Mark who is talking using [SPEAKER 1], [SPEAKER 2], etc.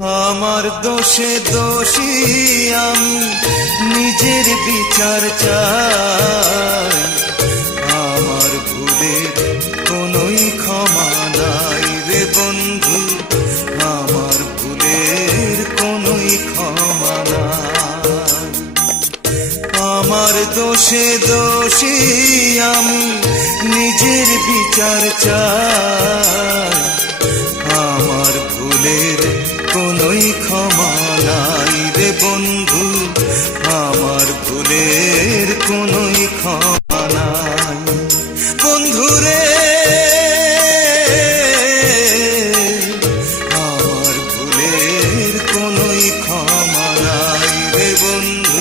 [SPEAKER 1] আমার দোষে দোষী আমি, নিজের বিচার চাই। আমার ভুলের কোনোই ক্ষমা নাই রে বন্ধু, আমার ভুলের কোনোই ক্ষমা নাই। আমার দোষে দোষী আমি, নিজের বিচার চাই। নাই রে বন্ধু, আমার ভুলের কোনোই ক্ষমা নাই। বন্ধু রে, আমার ভুলের কোনোই ক্ষমা নাই রে বন্ধু।